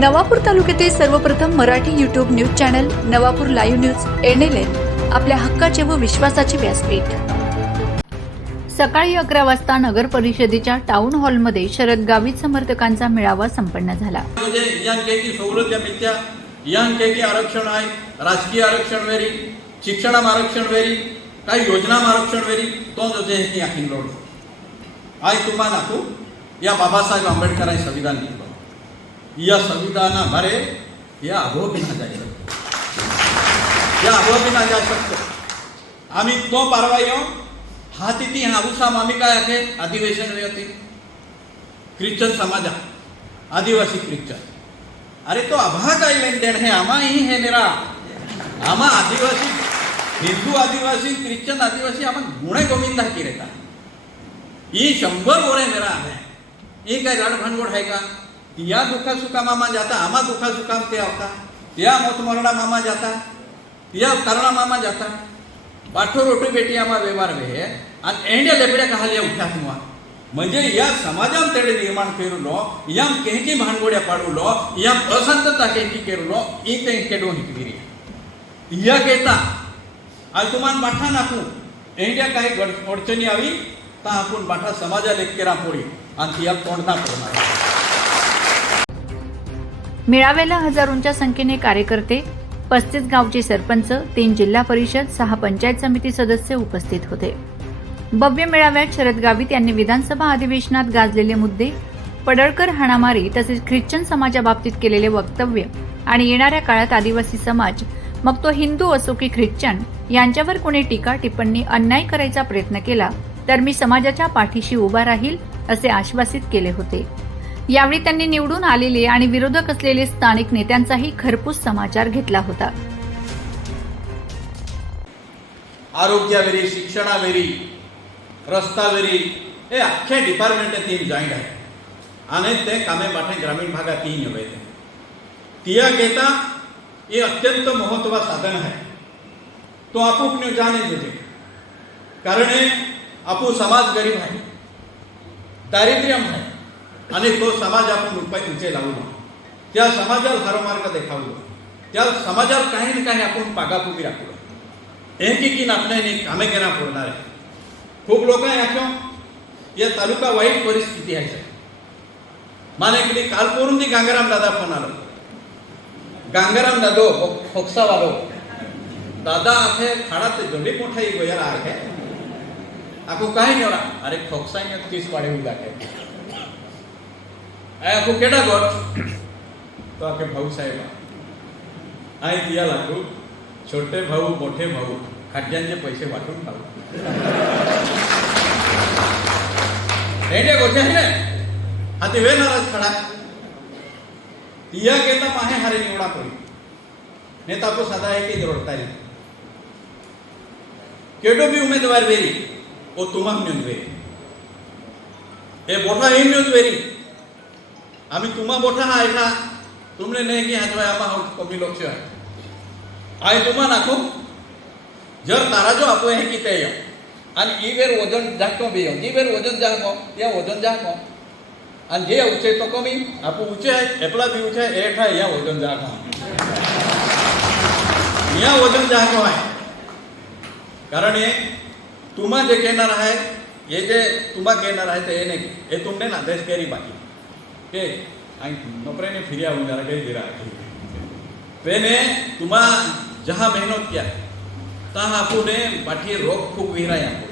नवापूर तालुक्यातील सर्वप्रथम Marathi YouTube news channel Navapur live news N L N आपल्या हक्काचे व विश्वासाचे व्यासपीठ. सकाळी अकरा वाजता नगर परिषदेच्या टाऊन हॉलमध्ये शरद गावित समर्थकांचा मेळावा संपन्न झाला. म्हणजे यांपैकी सवलत मिळत्या यांपैकी आरक्षण आहे राजकीय आरक्षण वेरी शिक्षणाम आरक्षण वेरी काही योजना आरक्षण वेरी तो जो जे आखीन लोड आज तुम्हाला नाकू या बाबासाहेब आंबेडकरांनी संविधान लिहिलं या संविधाना मारे या अभो बिना जाय या अभो बिना जाय शकतो आम्ही तो परवा येऊ हा तिथे हा उसाम आम्ही काय आहे अधिवेशन होते ख्रिश्चन समाजा आदिवासी ख्रिश्चन. अरे तो अभा काय लेन देण है आम्हा ही है मेरा. आम्हा आदिवासी हिंदू आदिवासी ख्रिश्चन आदिवासी आम्हा गुणे गोविंदा की रेता ही शंभर गोरे मेरा आहे. ही काय राड आहे का? या दुःखा सुखा मामा जाता आम्हा दुःखा सुखाम ते होता या मोतमरडा मामा जाता या करणा मामा जाता. पाठो रोटी बेटी आम्हा व्यवहार वे. आणि एंड्या लेपड्या कहाल्या उठ्या तुम्हा म्हणजे या समाजाम तेडे निर्माण केलो याम केहकी भानगोड्या पाडवलो याम अशांतता केहकी केलो ई ते केडो हिटगिरी या घेता आज तुम्हाला बाठा नाकू. एंड्या काही अडचणी आवी तर आपण बाठा समाजा लेक्केरा पोळी आणि ती या तोंडना करणार मेळाव्याला हजारोंच्या संख्येने कार्यकर्ते पस्तीस गावचे सरपंच तीन जिल्हा परिषद सहा पंचायत समिती सदस्य उपस्थित होते. भव्य मेळाव्यात शरद गावित यांनी विधानसभा अधिवेशनात गाजलेले मुद्दे पडळकर हाणामारी तसेच ख्रिश्चन समाजाबाबतीत केलेले वक्तव्य आणि येणाऱ्या काळात आदिवासी समाज मग तो हिंदू असो की ख्रिश्चन यांच्यावर कोणी टीका टिप्पणी अन्याय करायचा प्रयत्न केला तर मी समाजाच्या पाठीशी उभा राहील असे आश्वासित केले होते. यावेळी त्यांनी निवडून आलेले आणि विरोधक असलेले स्थानिक नेत्यांचाही खरपूस समाचार घेतला होता. आरोग्यावेरी शिक्षणावेरी रस्तावेरी हे अख्खे डिपार्टमेंट तीन जॉईंट आहे आणि ते कामे पाठे ग्रामीण भागात तीन हवे तिया घेता हे अत्यंत महत्त्व साधन आहे. तो आपूप न्यू जाणे तुझे कारण आपू समाज गरीब आहे. दारिद्र्यम आहे आणि तो समाज आपण उंचे लावू त्या समाजाला हरमार्ग देखावलो त्या समाजाला काही ना काही आपण पागापुगी राखलो हे की की नापण्याने कामे केना पडणार आहे खूप लोक याच्या या तालुका वाईट परिस्थिती आहे साहेब. माने किती काल करून ती गांगाराम दादा फ़ोन आलो गांगाराम दादो फोक्सा वालो दादा आखे खाडात जडी मोठा ही गोयाला आहे आको काही नाही होला अरे फोक्साने तीस वाडे होऊ लागले आको केडा गोट तो आखे भाऊ साहेब आई दिया लागू छोटे भाऊ मोठे भाऊ खाद्यांचे पैसे वाटून खाऊ रेड्या गोष्टी आहे ना हा ते वेळणारच खडा तिया घेता माहे हारे निवडा कोणी नेता को सदा है कि जोड़ता है केडो भी उम्मीदवार वेरी वो तुम्हाम न्यूज वेरी हे मोठा हे न्यूज वेरी आम्ही तुम्हा मोठा आहे का तुमने नाही की हाजवाय आम्हा कमी लक्ष आहे आय तुम्हा नाखू. जर नाराजो आपो हे की ते यो आणि ई वेर वजन जागतो बी यो जी वेर वजन जागो या वजन जागो. आणि जे उचे तो कमी आपू उचे आहे एपला बी उचे आहे एक आहे या वजन जागो. या वजन जागो आहे. कारण हे तुम्हा जे घेणार आहे हे जे तुम्हा घेणार आहे ते हे नाही. हे तुमने ना देश बाकी. बाकी के आणि नोकरीने फिर्या होऊन जरा काही दिरा पेने तुम्हा जहा मेहनत किया तहा आपुने बाठी रोग खूप विहिराय आपण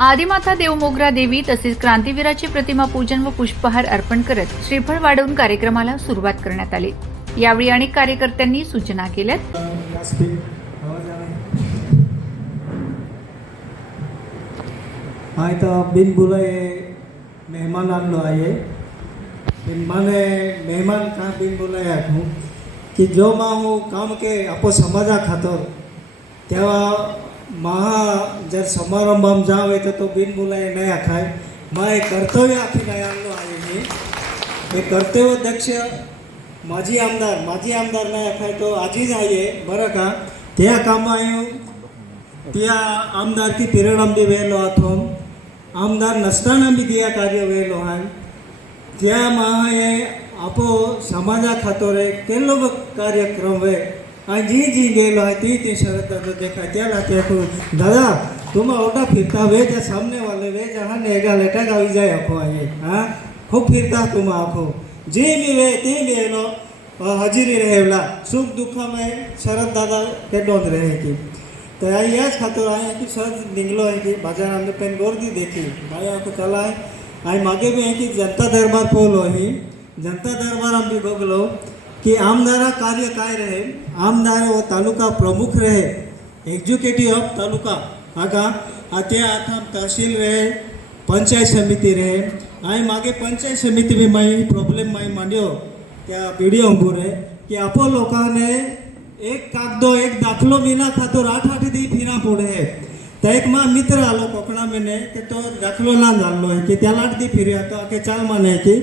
आदिमाता देवमोगरा देवी तसेच क्रांतीवीराची प्रतिमा पूजन व पुष्पहार अर्पण करत श्रीफळ वाढवून कार्यक्रमाला सुरुवात करण्यात आली. यावेळी अनेक कार्यकर्त्यांनी सूचना केल्यात. तो बिन મહેમાનનો આવીએ મને મહેમાન કાં બિન બોલાયા હતું કે જો માં હું કામ કે આપો સમાજા ખાતર તેવા મહા જ્યારે સમારંભમાં જાવ હોય તો બિન બોલાય નહીં આખાય મારે કર્તવ્ય આખી નયાનનો આવી છે એ કર્તવ્ય દક્ષ માજી આમદાર માજી આમદાર નહીં આખાય તો આજે જ આવીએ બરાકા ત્યાં કામમાં આવ્યું ત્યાં આમદારથી પિરણમદી વહેલો હતો आमदार नसताना मी त्या कार्य वेलो हाय त्या महा हे आपो समाजा खातोर एक केल्लो कार्यक्रम वे आणि जी जी गेलो आहे ती ती शरद दादा देखा त्याला ते दादा तुम्हा ओटा फिरता वे त्या सामने वाले वे जहाँ नेगा लेटा गावी जाय आपो आहे. हां? खूप फिरता तुम्हा आपो. जे मी वे ते मी येलो हजेरी रहेला सुख दुःखामध्ये शरद दादा ते डोंद रहे की. तर याच खातर आहे एक सहज निघलो आहे की बाजार आम्ही पेन गर्दी देखी। भाई आता चला आहे आणि मागे बी आहे जनता दरबार पळयलो ही। जनता दरबार आमी बघलो की आमदारा कार्य काय रहे। आमदार व तालुका प्रमुख रहे। एक्झिक्युटिव्ह ऑफ तालुका। हाका ते आतां तहसील रहे। पंचायत समिती रहे। आणि मागे पंचायत समिती बी मागीर प्रॉब्लेम मागीर मांड्यो त्या व्हिडिओ रे की आपण लोकांनी एक कागदो एक दाखलो मिला तो आठ आठ दी फिरा पुढे तर एक मा मित्र आलो कोकणा मेने की तो दाखलो ना झालो आहे की त्याला आठ दी फिरी तो आखे चाल माने की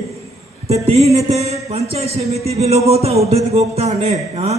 तर तीन ते पंचायत समिती बी लोक होता उडत गोपता ने हा?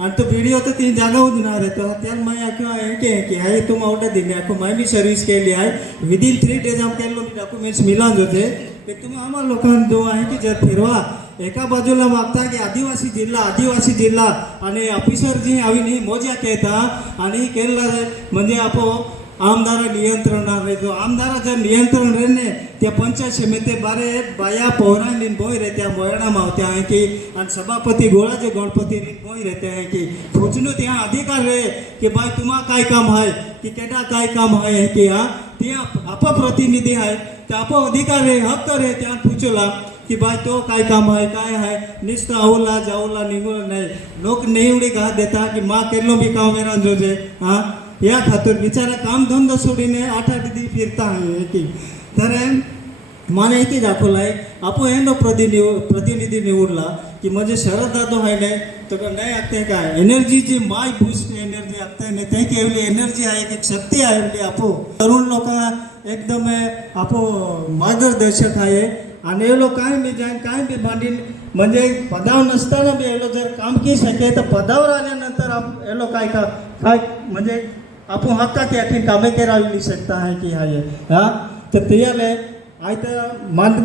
आणि तो व्हिडिओ तर तीन जागा ना आहे तो त्याला माय आखो आहे की की हाय तुम ऑर्डर दिली आखो माय मी सर्व्हिस केली आहे विदिन थ्री डेज आम केलो डॉक्युमेंट्स मिलान होते ते तुम्ही आम्हाला लोकांना जो आहे की जर फिरवा। एका बाजूला मागता की आदिवासी जिल्हा आदिवासी जिल्हा. आणि ऑफिसर जी हवी नाही मोज्या केता आणि केलं म्हणजे आपण आमदार नियंत्रणार रे जो आमदार जर नियंत्रण रे ने त्या पंचायत समिती बारे बाया पौराणीन बोय रे त्या मोयणा मावत्या आहे की. आणि सभापती गोळाचे गणपती बोय रे त्या आहे की. फुचणू त्या अधिकार रे की बाय तुम्हा काय काम आहे की केटा काय काम आहे की हा? ते आप प्रतिनिधी आहे. ते आप अधिकार रे हक्क रे त्या फुचला की भाई तो काय काम आहे काय आहे? निस्त आवला जाऊला निघून नाही. लोक नेवडी घात देता की मा केलो बी काम वेरा जोजे. हा? या खातूर बिचारा काम धंदो सोडीने आठ आठ दी फिरता आहे की तर मला इथे दाखवलं आहे आपण एनो प्रतिनिव प्रतिनिधी निवडला की म्हणजे शरद दादो आहे नाही तर नाही लागते काय एनर्जीची माय बूस्ट एनर्जी आखते नाही ते केवली एनर्जी आहे की शक्ती आहे म्हणजे आपो. तरुण लोक एकदम आपो मार्गदर्शक आहे. आणि हे लोक काय बी जाईन काय बी भांडीन म्हणजे पदावर नसताना बी हे जर काम की शके तर पदावर आल्यानंतर आप हे लोक काय का काय म्हणजे आपण हक्कात याठी कामे करावी शकता आहे की आहे हा तर ते आले आहे तर मान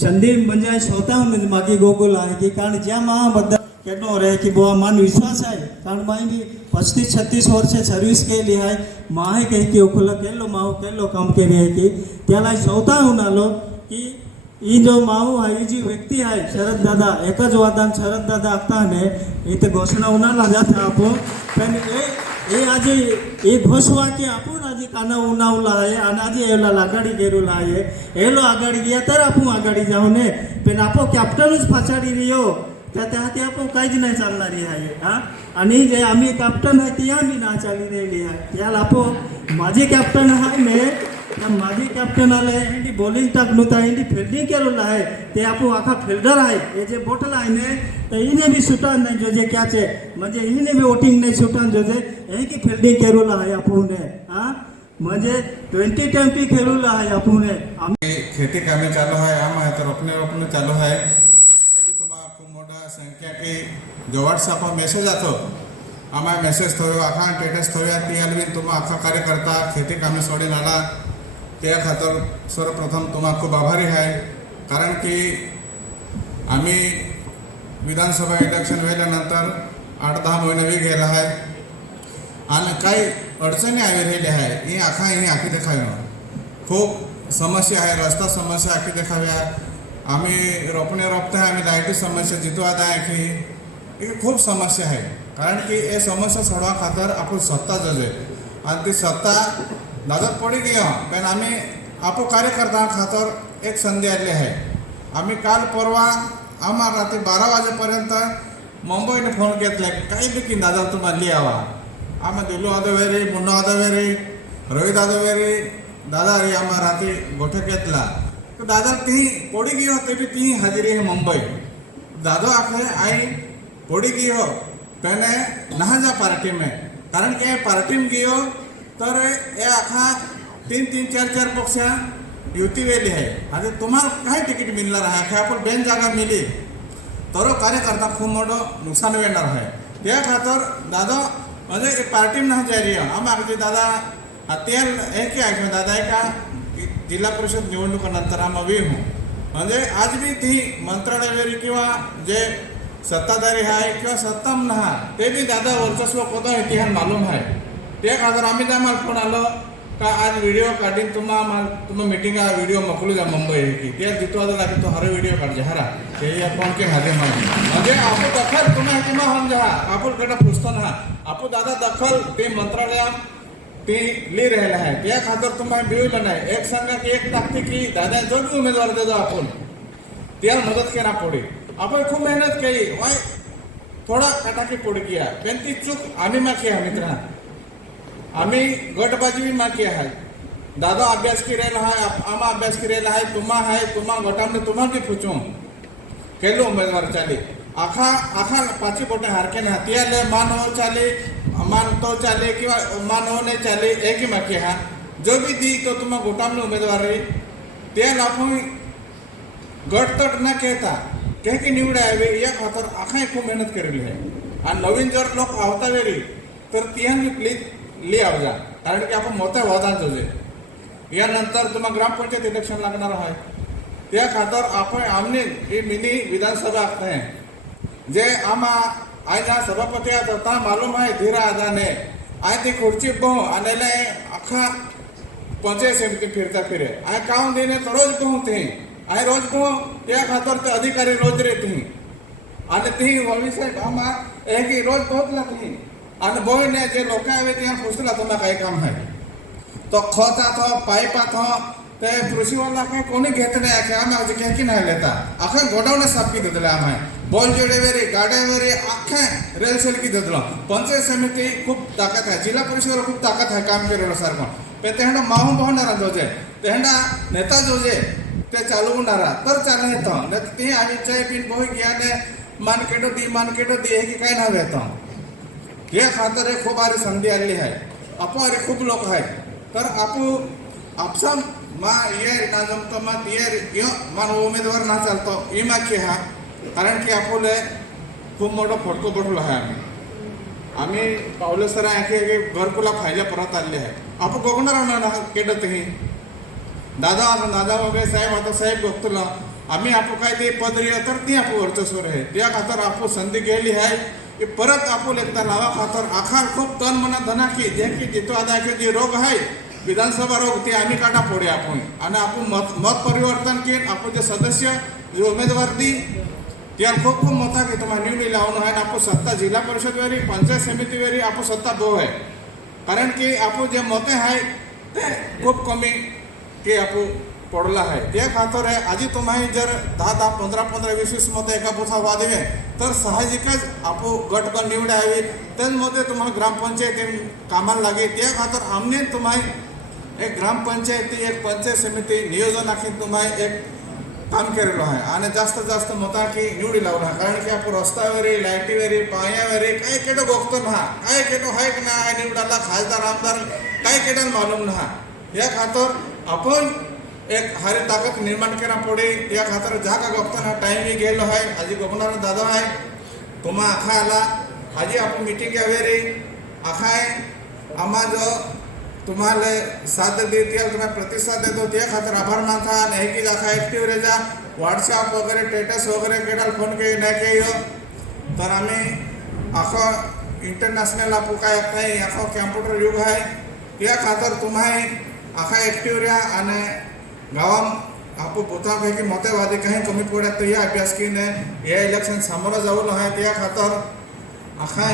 संधी म्हणजे स्वतःहून म्हणजे मागे गोकुल आहे की कारण ज्या महाबद्दल केनो रे की बुवा मान विश्वास आहे कारण माई बी पस्तीस छत्तीस वर्ष सर्व्हिस केली आहे माहे काही की ओखलं केलो माऊ केलो काम केले आहे की त्याला स्वतःहून आलो की ही जो माऊ आहे ही जी व्यक्ती आहे शरद दादा एकच वादान शरद दादा आता आहे. इथे घोषणा उन्हाला जाता आपण. पण हे आज हे घोषवा की आपण आज काना उन्हावला आहे आणि आज येवला आघाडी गेरूला आहे. येलो आघाडी गेला तर आपण आघाडी जाऊ नये. पण आपो कॅप्टनच फाचाडी रियो त्या त्या हाती आपण काहीच नाही चालणारी आहे हा? आणि जे आम्ही कॅप्टन आहे ती आम्ही ना चालली नेली आहे. त्याला आपो माझे कॅप्टन आहे मे तर माझी कॅप्टन आले यांनी बॉलिंग टाकणूत आहे यांनी फिल्डिंग केलेलं आहे ते आपण आखा फिल्डर आहे हे जे बोटला आहे ने तर हिने बी सुटान नाही जो जे कॅच आहे म्हणजे हिने बी वोटिंग नाही सुटान जो जे हे की फिल्डिंग केलेलं आहे आपण हा? म्हणजे ट्वेंटी ट्वेंटी खेळलेलं आहे आपण आम्ही खेती कामे चालू है आम है तो रोपने रोपने चालू है। संख्या की जो व्हॉट्सअप मेसेज आतो। आम्हाला मेसेज थोयो आखा स्टेटस थोया ती आलवीन तुम्हा आखा कार्यकर्ता, खेती कामे सोडीन आला त्या खातर सर्वप्रथम तुम्हा खूप आभारी आहे कारण की आम्ही विधानसभा इलेक्शन व्हायल्यानंतर आठ दहा महिने बी गेला आहे. आणि काही अडचणी आम्ही राहिल्या आहे ही आखा ही आखी देखावी. खूप समस्या आहे रस्ता समस्या आखी देखाव्या. आम्ही रोपणे रोपते आहे आम्ही लाईटी समस्या जितो आहे की ही खूप समस्या आहे. कारण की हे समस्या सोडवा खातर आपण सत्ता जजे आणि ती सत्ता दादत पडी गे कारण आम्ही आपो कार्यकर्ता खातर एक संधी आली आहे. आम्ही काल परवा आम्हा रात्री बारा वाजेपर्यंत मुंबईने फोन घेतले काही बी की दादा तुम्हाला लिहावा आम्ही दिलू आदवेरी मुन्ना आदवेरी रोहित आदवेरी दादा रे आम्हा रात्री गोठे घेतला. तर दादा ती पोडी गी हो? ते तरी ती हजेरी है मुंबई. दादो आखे आई पोडी गी हो? त्याने पहले नहा जा पार्टी में. कारण के पार्टी में गियो तर या आखा तीन तीन चार चार पक्षा युती वेली आहे. आता तुम्हाला काय तिकीट मिळणार आहे? अख्या आपण बेन जागा मिली. तर कार्यकर्ता खूप मोठं नुकसान वेणार आहे. त्या खातर दादा म्हणजे एक पार्टी ना जारी आहे. आम्ही दादा तेल हे की ऐकून दादा आहे जिल्हा परिषद निवडणुकीनंतर आम्ही वे म्हणजे आज बी ती मंत्रालयावरी किंवा जे सत्ताधारी आहे किंवा सत्ताम ना ते बी दादा वर्चस्व कोणता आहे ती मालूम आहे? ते खातर आम्ही त्या मला फ़ोन आलो, का आज व्हिडिओ काढीन, तुम्हा मीटिंग व्हिडिओ मोकलू द्या मुंबई की. ते आता लागे तो हर व्हिडिओ काढजे हरा. ते आपण के हाते मागे म्हणजे आपण दखल तुम्हा किंवा हम जा. आपण कडे पुसतो ना. आपण दादा दखल, ते मंत्रालयात ते ली राहिला आहे. त्या खातर तुम्हाला मिळवलं नाही. एक सांगा की, एक टाकते की, दादा जो बी उमेदवार देतो आपण. त्याला मदत केला पुढे. आपण खूप मेहनत केली. थोडा काटाकी पुढे किया. पण ती चूक आम्ही माकी आहे मित्रा आम्ही गटबाजी माकी आहे दादा अभ्यास केलेला आहे आम्हा अभ्यास केलेला आहे तुम्हा आहे तुम्हा गटामध्ये तुम्हाला बी फुचून केलो उमेदवार चाले। आखा आखा पाची पोटे हारके ना तियाले मान हो चाले मान तो चाले मान हो नाही चाले, एक ही माके हा जो भी दी तो तुम्हा गोटामने उमेदवार रे ते गट तट न कहता, कह की निवड आहे या खातर आखा खूप मेहनत केलेली आहे आणि नवीन जर लोक आवता वेळी तर तिहान प्लीज़ ली आवजा कारण की आपण मोठ्या वादात जोजे यानंतर तुम्हाला ग्रामपंचायत इलेक्शन लागणार आहे त्या खातर आपण आमने ही मिनी विधानसभा आहे जे आम्हा आज हा सभापती आहेत होता मालूम आहे धीरा आदाने आय ती खुर्ची बहो आणि आखा पंचायत समिती फिरता फिरे आय काम देणे तर रोज बहू ते आय रोज बहू त्या खातर ते अधिकारी रोज रेती आणि ती वळवी साहेब आम्हा हे की रोज पोहोचला ती आणि बोयने जे लोक आहे त्या पुसला तुम्हाला काही काम आहे तो खत हो पाईपात हो ते कृषीवाला काय कोणी घेत नाही आखे आम्ही आज काही की नाही लेता अखे गोडावणे सापकी की दिले आम्ही बॉल जोडेवेरी गाड्यावेरी अख्खे रेल सेलकी की पंचायत समिती खूप ताकद आहे जिल्हा परिषदेवर खूप ताकद आहे काम केलेलं सारखं पे तेंडा माहून पाहणारा जोजे तेंडा नेता जोजे ते चालवणारा तर चालू येतो नाही ते आम्ही चाय पिन बोय घ्याने मान केटो दी मान केटो दी हे की काय नाव येतं हे खातर हे खूप आरे संधी आलेली आहे. आपो आरे खूप लोक आहेत. तर आपू आपसा मा ये ना जमतो मत ये यो मान उमेदवार ना चालतो ही मागची हा. कारण की आपुले खूप मोठा फटको पडलो आहे आम्ही. आम्ही पावले सर आहे घरकुला फायल्या परत आले आहे. आपण गोगणार ना केडत ही दादा आता दादा वगैरे साहेब आता साहेब बघतो आम्ही आपण काय ते पदरी तर ती आपण वर्चस्वर आहे. त्या खातर आपण संधी गेली आहे. की परत आपण एकदा लावा खातर आखार खूप तन मना धना की जे की जिथं आता की जे रोग आहे विधानसभा रोग ते आम्ही काटा फोडे आपण आणि आपण मत मत परिवर्तन की आपण जे सदस्य जे उमेदवार दी त्या खूप खूप मता की तुम्हाला निवडी लावून आहे. आपण सत्ता जिल्हा परिषद वेरी पंचायत समिती वेरी आपण सत्ता बो आहे. कारण की आपण जे मते आहे ते खूप कमी की आपण पडला आहे. त्या खातर आहे आजी तुम्ही जर दहा दहा पंधरा पंधरा वीस वीस मतं एका बुथा वादवे तर साहजिकच आपो गट गण निवड हवी. त्यांमध्ये तुम्हाला ग्रामपंचायती कामाला लागेल. त्या खातर आमने तुम्ही एक ग्रामपंचायती एक पंचायत समिती नियोजन आखीन तुम्ही एक काम केलेलं आहे. आणि जास्त जास्त मता की निवडी लावला कारण की आपण रस्त्यावरी लाईटीवरी पायावरी काय केटो बघतो ना काय केटो आहे की ना निवडाला खासदार आमदार काय केटो मालूम ना. या खातर आपण एक हरी ताकत निर्माण केला पुढे. या खातर जा का बघताना टाइम बी गेलो आहे. आजी बघणार दादा आहे. तुम्हा आखा आला आजी आपण मीटिंग घ्यावे रे आखा आहे आम्हा जो तुम्हाला साथ देते तुम्हाला प्रतिसाद देतो त्या खातर आभार मानता. आणि की दाखा ॲक्टिव्ह रे जा व्हॉट्सअप वगैरे स्टेटस वगैरे केडाल फोन के नाही काही हो तर आम्ही आखो इंटरनॅशनल आपू काय नाही. आखो कॅम्प्युटर युग आहे. त्या खातर तुम्ही आखा ॲक्टिव्ह राहा आणि गावात आपू पोतापैकी मोतेवादी काही कमी पडत तर या अभ्यास की नाही या इलेक्शन सामोरं जाऊन आहे त्या खातर आखा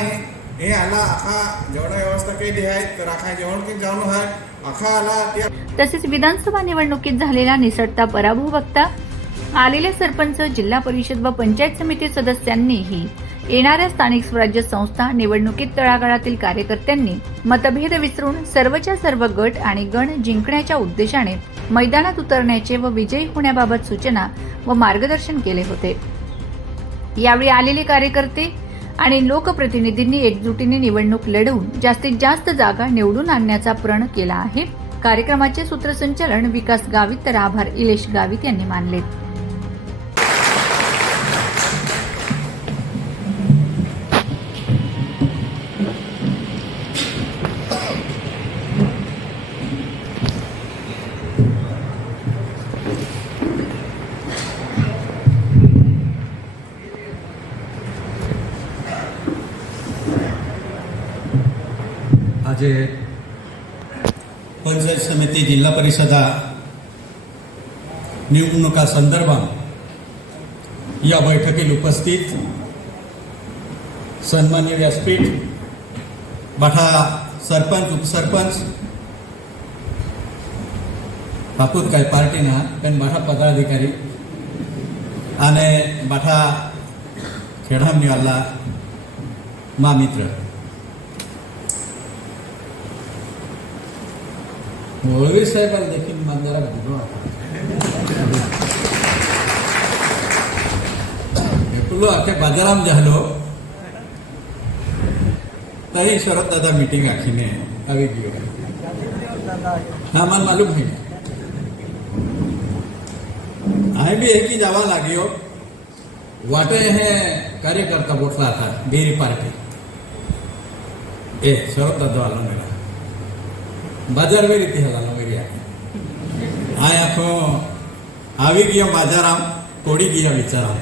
हे आला आखा जेवण व्यवस्था केली आहे तर आखा जेवण की जाऊन आहे आखा आला त्या तसेच विधानसभा निवडणुकीत झालेला निसटता पराभव बघता आलेले सरपंच जिल्हा परिषद व पंचायत समिती सदस्यांनीही येणाऱ्या स्थानिक स्वराज्य संस्था निवडणुकीत तळागाळातील कार्यकर्त्यांनी मतभेद विसरून सर्वच्या सर्व गट आणि गण जिंकण्याच्या उद्देशाने मैदानात उतरण्याचे व विजयी होण्याबाबत सूचना व मार्गदर्शन केले होते. यावेळी आलेले कार्यकर्ते आणि लोकप्रतिनिधींनी एकजुटीने निवडणूक लढवून जास्तीत जास्त जागा निवडून आणण्याचा प्रण केला आहे. कार्यक्रमाचे सूत्रसंचालन विकास गावित तर आभार इलेश गावित यांनी मानले पंचायत समिती जिल्हा परिषदा निवडणुका संदर्भात या बैठकीला उपस्थित सन्मान्य व्यासपीठ बाठा सरपंच उपसरपंच हापूत काय पार्टी ना पण बाठा पदाधिकारी आणि बाठा खेळामणीवाला मा मित्र. मोळवी साहेबाला देखील मला जरा बोलवा एकुलो अख्या बाजाराम झालो तरी शरद दादा मीटिंग आखीने આવી ગયો હા મને માલુમ है आय भी एक ही जावा लाग्यो वाटे हे कार्यकर्ता बोटला था बेरी पार्टी ए शरद दादा वाला బజార్ రీతి వెళ్ళాలి ఆయకు આવી ગયો બાજારામ તોડી ગયા બિચારા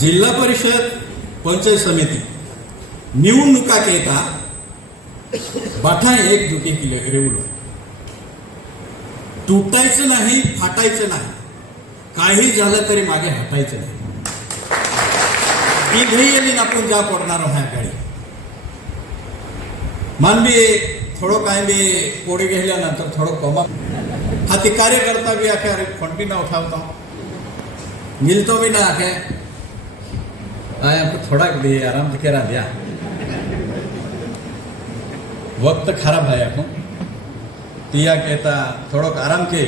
जिल्हा परिषद पंचायत समिती. निवडणुका केता बाठा एकजुटी केले रेवलो तुटायचं नाही फाटायचं नाही. काही झालं तरी मागे हटायचं नाही. इघेली आपण जा पडणार ह्या गाडी मान बी थोडं काय बी पोडी घेतल्यानंतर थोडं कमा हा ती कार्यकर्ता बी आखे अरे फंटी ना उठावतो मिलतो बी ना आखे आय थोड़ा दे आराम से करा दिया वक्त खराब है आपको तिया कहता थोड़ो आराम के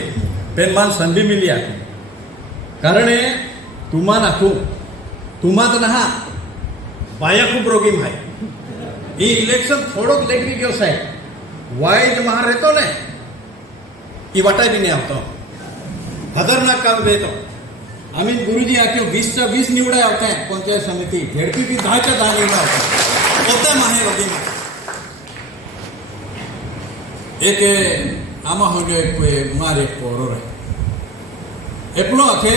पेन मान संधि मिली आखो कारण हे तुम्हा ધુમાતના ભાયક ઉપરોગી ભાઈ એ ઇલેક્શન થોડોક લેગરી ગયો સાહેબ. વાઇલ્ડમાં રહેતો ને, એ વટાવી નહીં આવતો. હદરના કામ રહેતો અમિત ગુરુજી આખ્યો વીસ વીસ નીવડાય આવતા પંચાયત સમિતિ ઝેડપીથી ધાચા ધા નીવડા આવતા. પોતા માહે વગીમાં એક આમાં હોય એક મારે એક કોરો રહે. એટલો આખે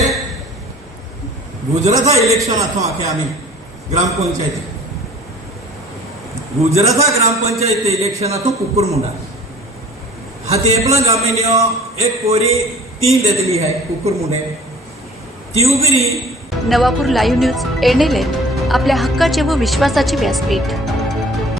गुजरात हा इलेक्शन आतो आखे आम्ही ग्रामपंचायत. गुजरात ग्रामपंचायत इलेक्शन आतो कुकुरमुंडा. हा ते गामेन एक कोरी ती देतली आहे कुकुरमुंडे. ती उभी Navapur live news N L N आपल्या हक्काचे व विश्वासाचे व्यासपीठ.